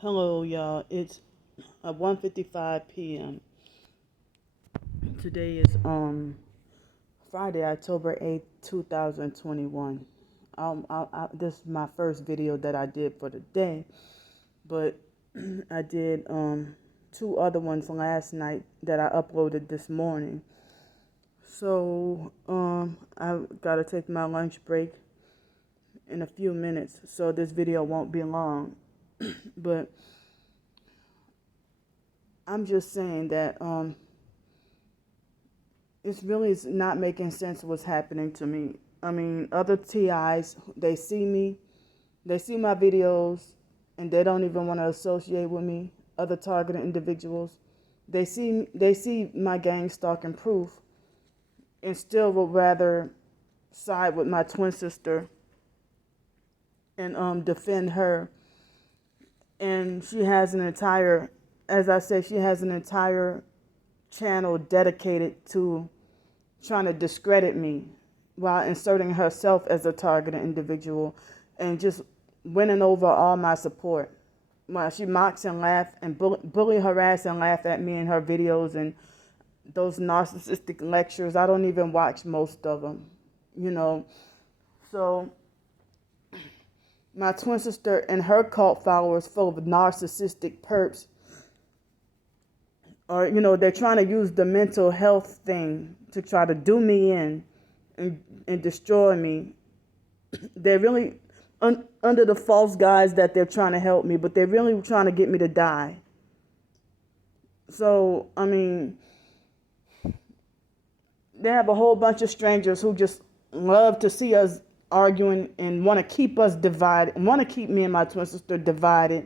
Hello, y'all. It's 1:55 p.m. Today is Friday, October 8th, 2021. This is my first video that I did for the day, but I did two other ones last night that I uploaded this morning. So I gotta take my lunch break in a few minutes, so this video won't be long. But I'm just saying that it's really not making sense what's happening to me. I mean, other TIs, they see me, they see my videos, and they don't even want to associate with me. Other targeted individuals, they see my gang stalking proof, and still would rather side with my twin sister and defend her. And she has an entire, as I said, she has an entire channel dedicated to trying to discredit me while inserting herself as a targeted individual and just winning over all my support. While she mocks and laughs and bully, harass, and laugh at me in her videos and those narcissistic lectures. I don't even watch most of them, So my twin sister and her cult followers full of narcissistic perps, or they're trying to use the mental health thing to try to do me in and destroy me. They're really under the false guise that they're trying to help me, but they're really trying to get me to die. So I mean, they have a whole bunch of strangers who just love to see us arguing and want to keep us divided, and want to keep me and my twin sister divided.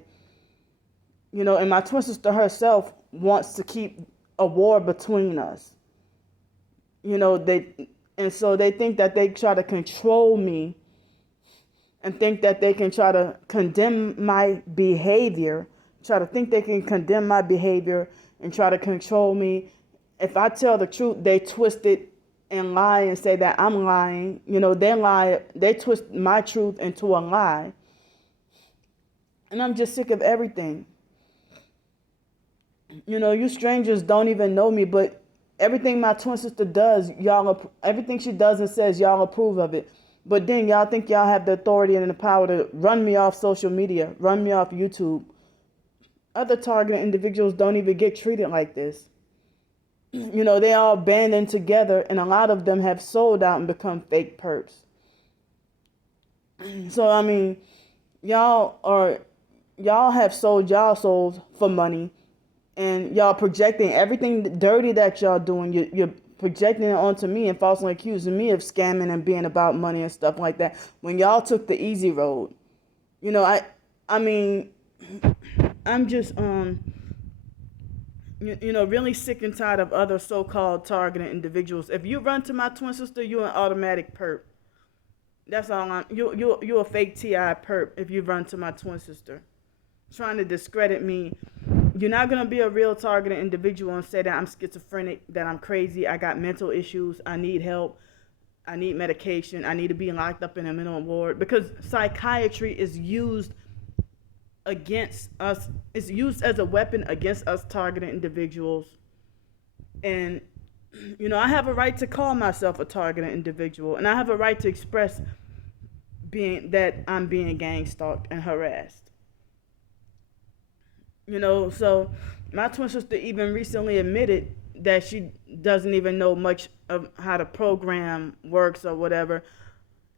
And my twin sister herself wants to keep a war between us. So they think that they try to control me and think that they can try to condemn my behavior, and try to control me. If I tell the truth, they twist it and lie and say that I'm lying. They twist my truth into a lie. And I'm just sick of everything. You strangers don't even know me, but everything my twin sister does, everything she does and says, y'all approve of it. But then y'all think y'all have the authority and the power to run me off social media, run me off YouTube. Other targeted individuals don't even get treated like this. They all banding together, and a lot of them have sold out and become fake perps. So I mean, y'all have sold y'all souls for money, and y'all projecting everything dirty that y'all doing. You're projecting it onto me and falsely accusing me of scamming and being about money and stuff like that. When y'all took the easy road, I mean, I'm just really sick and tired of other so-called targeted individuals. If you run to my twin sister, you're an automatic perp. That's all you're a fake TI perp if you run to my twin sister. Trying to discredit me. You're not going to be a real targeted individual and say that I'm schizophrenic, that I'm crazy, I got mental issues, I need help, I need medication, I need to be locked up in a mental ward. Because psychiatry is used against us, it's used as a weapon against us targeted individuals. And I have a right to call myself a targeted individual, and I have a right to express that I'm being gang stalked and harassed. So my twin sister even recently admitted that she doesn't even know much of how the program works or whatever,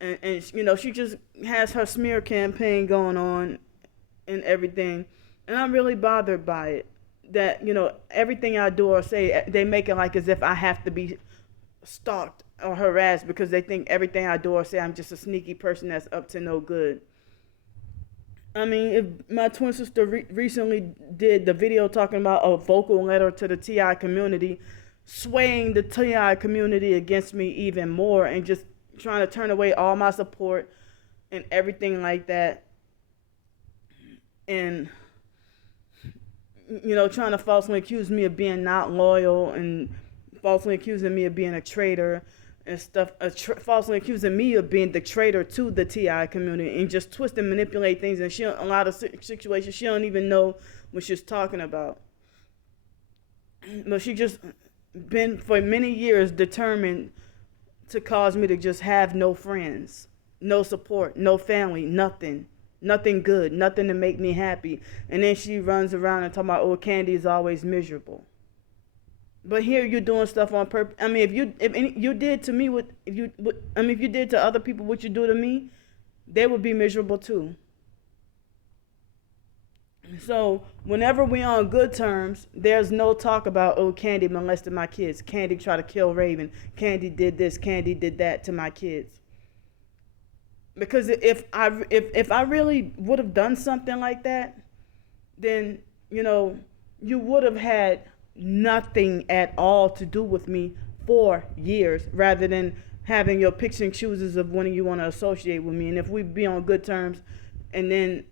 and she just has her smear campaign going on and everything, and I'm really bothered by it. That everything I do or say, they make it like as if I have to be stalked or harassed because they think everything I do or say I'm just a sneaky person that's up to no good. I mean, if my twin sister recently did the video talking about a vocal letter to the TI community, swaying the TI community against me even more and just trying to turn away all my support and everything like that. And, trying to falsely accuse me of being not loyal and falsely accusing me of being a traitor and stuff, falsely accusing me of being the traitor to the TI community and just twist and manipulate things. And a lot of situations, she don't even know what she's talking about. But she just been for many years determined to cause me to just have no friends, no support, no family, nothing good, nothing to make me happy. And then she runs around and talking about, oh, Candy is always miserable. But here you're doing stuff on purpose. I mean, if you did to me if you did to other people what you do to me, they would be miserable too. So whenever we're on good terms, there's no talk about, oh, Candy molested my kids. Candy tried to kill Raven. Candy did this. Candy did that to my kids. Because if I really would have done something like that, then, you would have had nothing at all to do with me for years, rather than having your picks and chooses of when you want to associate with me. And if we be on good terms, and then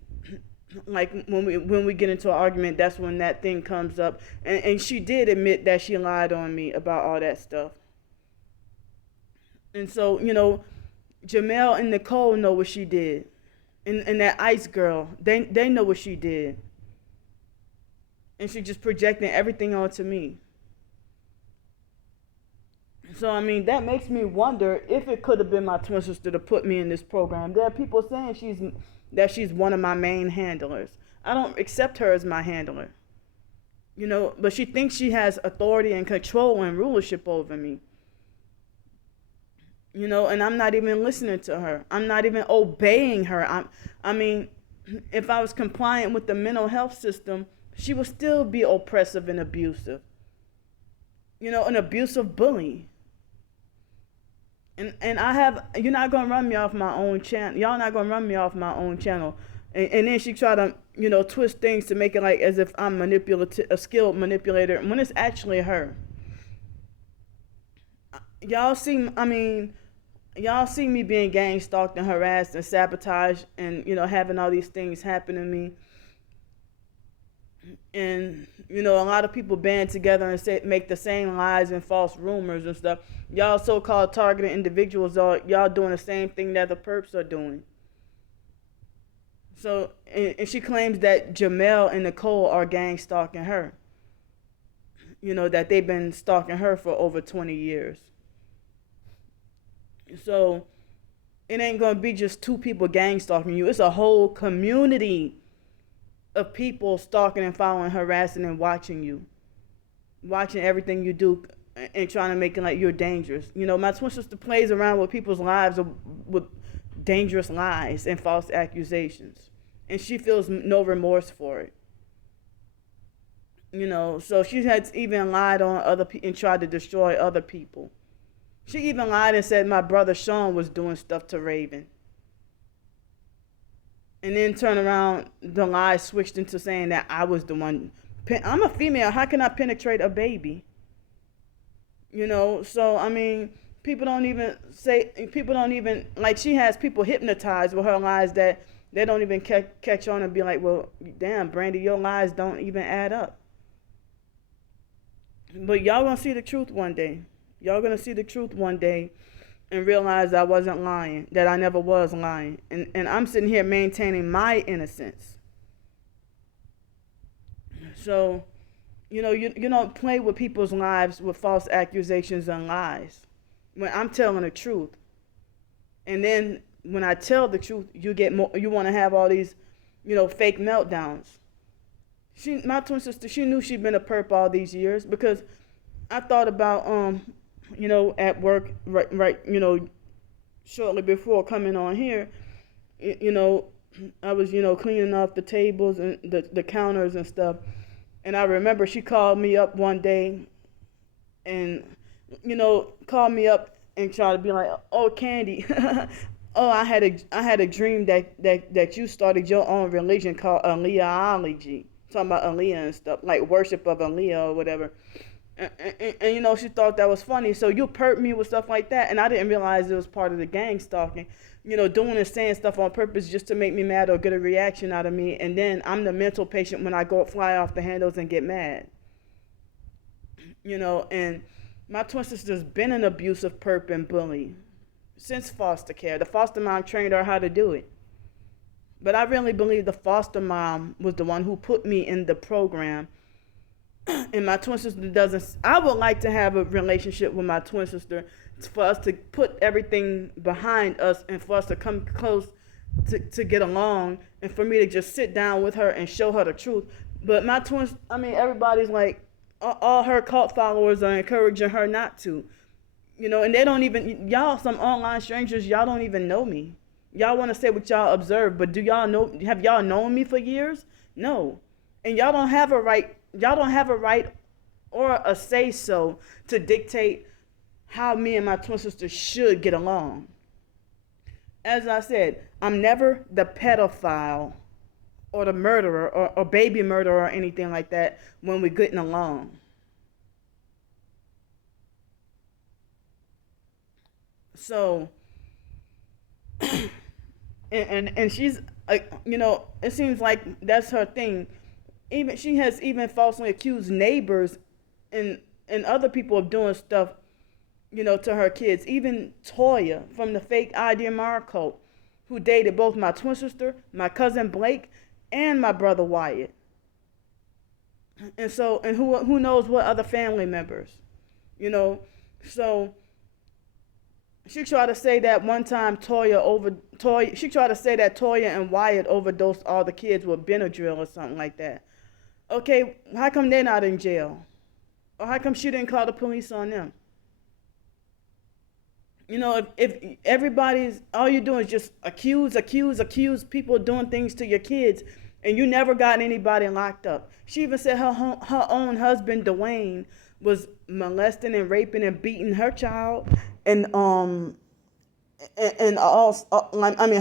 like when we get into an argument, that's when that thing comes up. And she did admit that she lied on me about all that stuff. And so, Jamel and Nicole know what she did. And that Ice girl, they know what she did. And she just projecting everything onto me. So, I mean, that makes me wonder if it could have been my twin sister to put me in this program. There are people saying that she's one of my main handlers. I don't accept her as my handler. But she thinks she has authority and control and rulership over me. And I'm not even listening to her. I'm not even obeying her. I mean, if I was compliant with the mental health system, she would still be oppressive and abusive. An abusive bully. And you're not going to run me off my own channel. Y'all not going to run me off my own channel. And then she try to, twist things to make it like as if I'm a skilled manipulator, when it's actually her. Y'all see me being gang stalked and harassed and sabotaged and, having all these things happen to me. And, a lot of people band together and make the same lies and false rumors and stuff. Y'all so-called targeted individuals y'all doing the same thing that the perps are doing. So, and she claims that Jamel and Nicole are gang stalking her. That they've been stalking her for over 20 years. So, it ain't going to be just two people gang stalking you. It's a whole community of people stalking and following, harassing and watching you. Watching everything you do and trying to make it like you're dangerous. My twin sister plays around with people's lives with dangerous lies and false accusations. And she feels no remorse for it. So she has even lied on other people and tried to destroy other people. She even lied and said my brother Sean was doing stuff to Raven. And then turn around, the lie switched into saying that I was the one. I'm a female. How can I penetrate a baby? So, I mean, people don't even, like she has people hypnotized with her lies that they don't even catch on and be like, well, damn, Brandy, your lies don't even add up. But y'all gonna see the truth one day. Y'all gonna see the truth one day and realize I wasn't lying, that I never was lying. And I'm sitting here maintaining my innocence. So, you don't play with people's lives with false accusations and lies. When I'm telling the truth. And then when I tell the truth, you want to have all these, fake meltdowns. My twin sister, she knew she'd been a perp all these years because I thought about, at work, right, shortly before coming on here, I was, cleaning off the tables and the counters and stuff. And I remember she called me up one day and, called me up and tried to be like, oh, Candy, oh, I had a dream that you started your own religion called Aaliyahology. Talking about Aaliyah and stuff, like worship of Aaliyah or whatever. And she thought that was funny. So you perked me with stuff like that. And I didn't realize it was part of the gang stalking. Doing and saying stuff on purpose just to make me mad or get a reaction out of me. And then I'm the mental patient when I go fly off the handles and get mad. And My twin sister's been an abusive perp and bully since foster care. The foster mom trained her how to do it. But I really believe the foster mom was the one who put me in the program. And my twin sister doesn't. I would like to have a relationship with my twin sister for us to put everything behind us and for us to come close to get along and for me to just sit down with her and show her the truth. But my twins, I mean, everybody's like, all her cult followers are encouraging her not to. And they don't even, y'all, some online strangers, y'all don't even know me. Y'all want to say what y'all observed, but have y'all known me for years? No. And y'all don't have a right or a say so to dictate how me and my twin sister should get along. As I said, I'm never the pedophile or the murderer or baby murderer or anything like that when we're getting along. So, and she's, it seems like that's her thing. Even she has even falsely accused neighbors and other people of doing stuff, to her kids. Even Toya from the fake IDMR cult, who dated both my twin sister, my cousin Blake, and my brother Wyatt. And so, and who knows what other family members, So she tried to say that one time she tried to say that Toya and Wyatt overdosed all the kids with Benadryl or something like that. Okay, how come they're not in jail? Or how come she didn't call the police on them? If everybody's, all you're doing is just accuse people doing things to your kids, and you never got anybody locked up. She even said her own husband, Dwayne, was molesting and raping and beating her child, and also,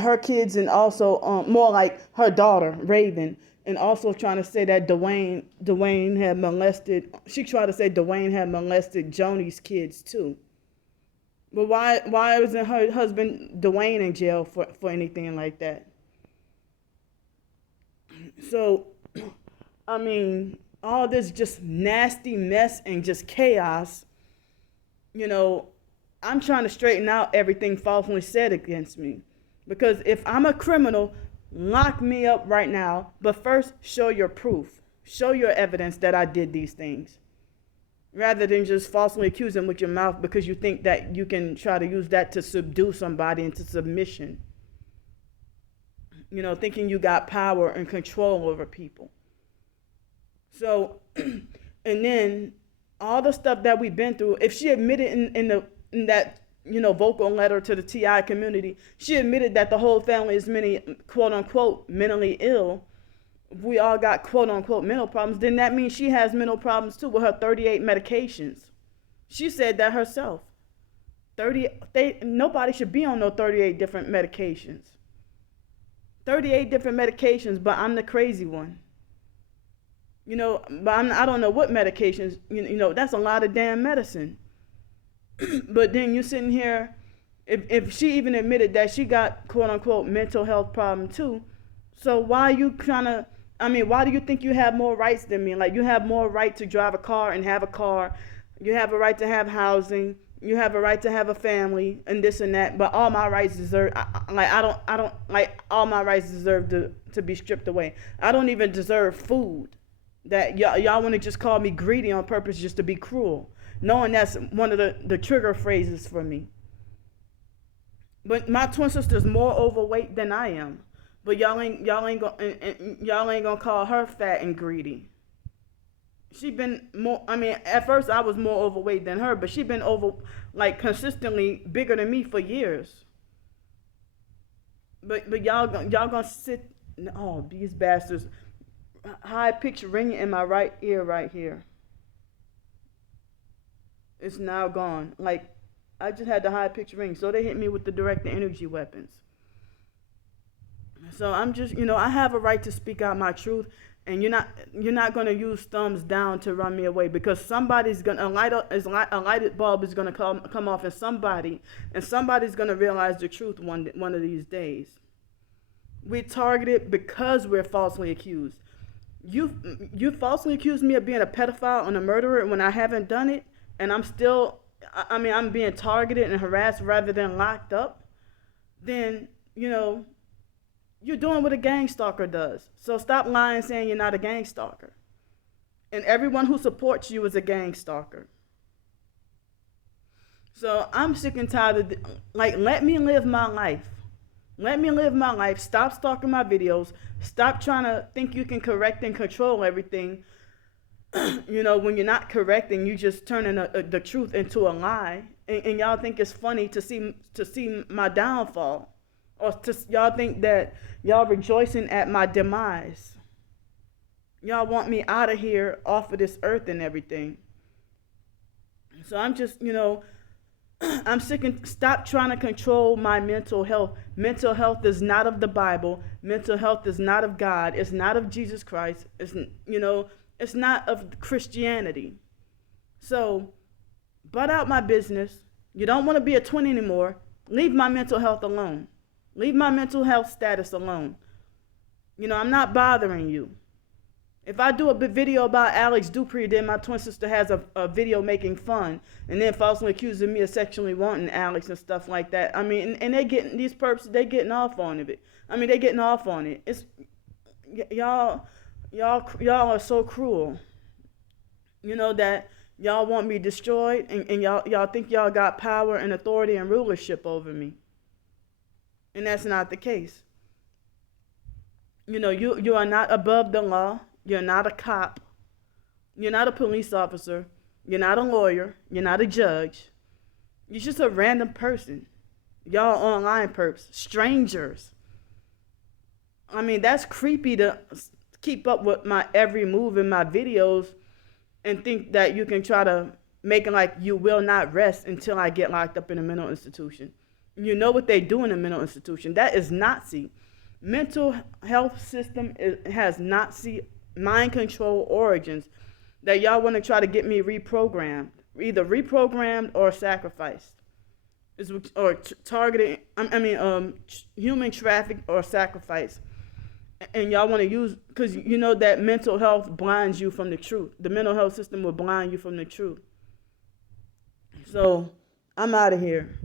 her kids, and also more like her daughter, Raven, and also trying to say that Dwayne had molested. She tried to say Dwayne had molested Joni's kids too. But why wasn't her husband Dwayne in jail for anything like that? So, I mean, all this just nasty mess and just chaos, I'm trying to straighten out everything falsely said against me. Because if I'm a criminal, lock me up right now. But first, show your proof. Show your evidence that I did these things. Rather than just falsely accuse them with your mouth because you think that you can try to use that to subdue somebody into submission. Thinking you got power and control over people. So, and then all the stuff that we've been through, if she admitted in that, vocal letter to the TI community, she admitted that the whole family is quote unquote, mentally ill. We all got quote unquote mental problems, then that means she has mental problems too with her 38 medications. She said that herself. Nobody should be on no 38 different medications. 38 different medications, but I'm the crazy one. But I don't know what medications, that's a lot of damn medicine. But then you sitting here, if she even admitted that she got quote unquote mental health problem too, so why do you think you have more rights than me? Like, you have more right to drive a car and have a car. You have a right to have housing. You have a right to have a family and this and that. But all my rights deserve, all my rights deserve to be stripped away. I don't even deserve food. That y'all want to just call me greedy on purpose just to be cruel. Knowing that's one of the trigger phrases for me. But my twin sister's more overweight than I am. But y'all ain't gonna call her fat and greedy. She been more. At first I was more overweight than her, but she been consistently bigger than me for years. But y'all gonna sit. Oh, these bastards! High pitch ringing in my right ear right here. It's now gone. I just had the high pitch ring, so they hit me with the direct energy weapons. So I'm just, I have a right to speak out my truth, and you're not gonna use thumbs down to run me away, because somebody's gonna a lighted bulb is gonna come off in somebody, and somebody's gonna realize the truth one of these days. We're targeted because we're falsely accused. You falsely accused me of being a pedophile and a murderer when I haven't done it. and I'm still, I mean, I'm being targeted and harassed rather than locked up, then, you know, you're doing what a gang stalker does. So stop lying saying you're not a gang stalker. And everyone who supports you is a gang stalker. So I'm sick and tired of, like, let me live my life. Let me live my life. Stop stalking my videos. Stop trying to think you can correct and control everything. You know, when you're not correcting, you just turning the truth into a lie. And y'all think it's funny to see my downfall, or y'all think that y'all rejoicing at my demise. Y'all want me out of here, off of this earth and everything. So I'm just, you know, I'm sick and stop trying to control my mental health. Mental health is not of the Bible. Mental health is not of God. It's not of Jesus Christ. It's, you know, it's not of Christianity. So, butt out my business. You don't want to be a twin anymore. Leave my mental health alone. Leave my mental health status alone. You know, I'm not bothering you. If I do a video about Alex Dupree, then my twin sister has a video making fun and then falsely accusing me of sexually wanting Alex and stuff like that. I mean, and they getting, these perps, they getting off on it. I mean, they getting off on it. It's, y'all are so cruel. You know, that y'all want me destroyed, and y'all think y'all got power and authority and rulership over me. And that's not the case. You know, you are not above the law. You're not a cop. You're not a police officer. You're not a lawyer. You're not a judge. You're just a random person. Y'all online perps, strangers. I mean, that's creepy to keep up with my every move in my videos and think that you can try to make it like you will not rest until I get locked up in a mental institution. You know what they do in a mental institution. That is Nazi. Mental health system has Nazi mind control origins that y'all want to try to get me reprogrammed, either reprogrammed or sacrificed, or targeted. Human traffic or sacrifice. And y'all want to use, because you know that mental health blinds you from the truth. The mental health system will blind you from the truth. So I'm out of here.